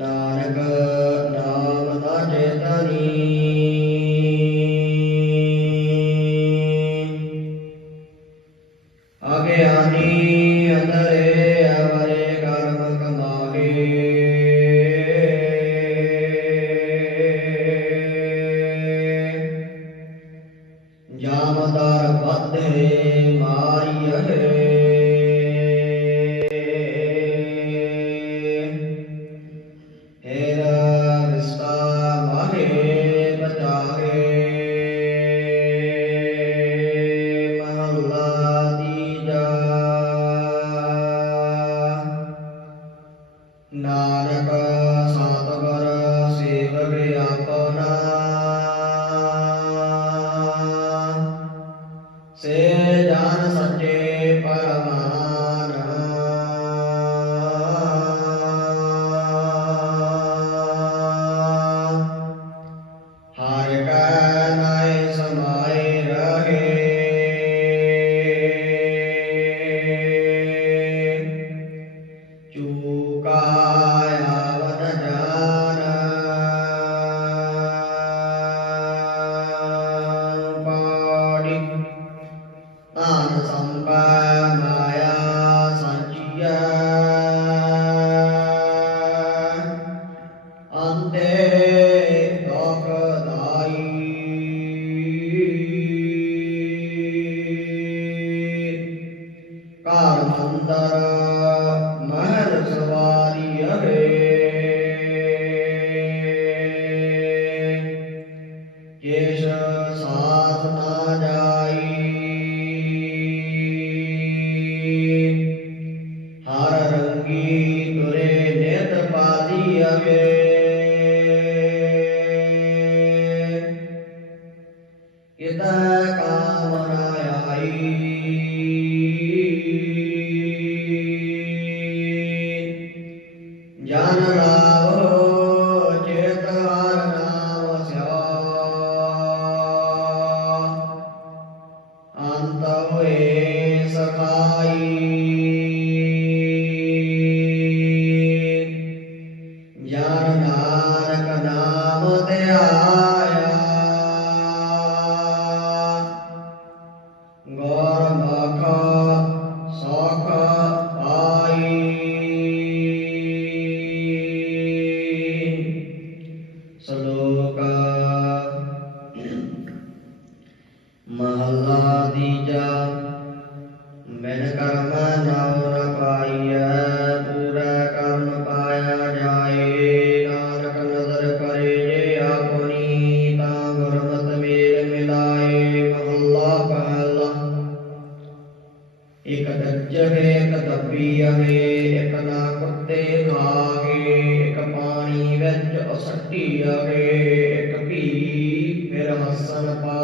नारक ਨਾਨਕ ਸਤਿਗੁਰ ਸੇਵਕ ਆਪਣਾ ਜਨ ਰਾਵ ਚੇਤ ਹਰ ਨਾਮ ਸਿਆ ਅੰਤ ਹੋਏ ਸਖਾਈ। ਜਨ ਨਾਨਕ ਨਾਮ ਧਿਆਇਆ ਗੌਰ ਮਖ ਸੁਖ बीजा बिन कर्म नाम न पाइय पूरा कर्म पाया जाए नानक नज़र करे अपनी ताम रमत मिलाए मोहल्ला पहला एक दज्ज एक दब्बी है, एक ना कुत्ते खागे। एक पानी विच असट्टी आगे एक पी फिर हसन पा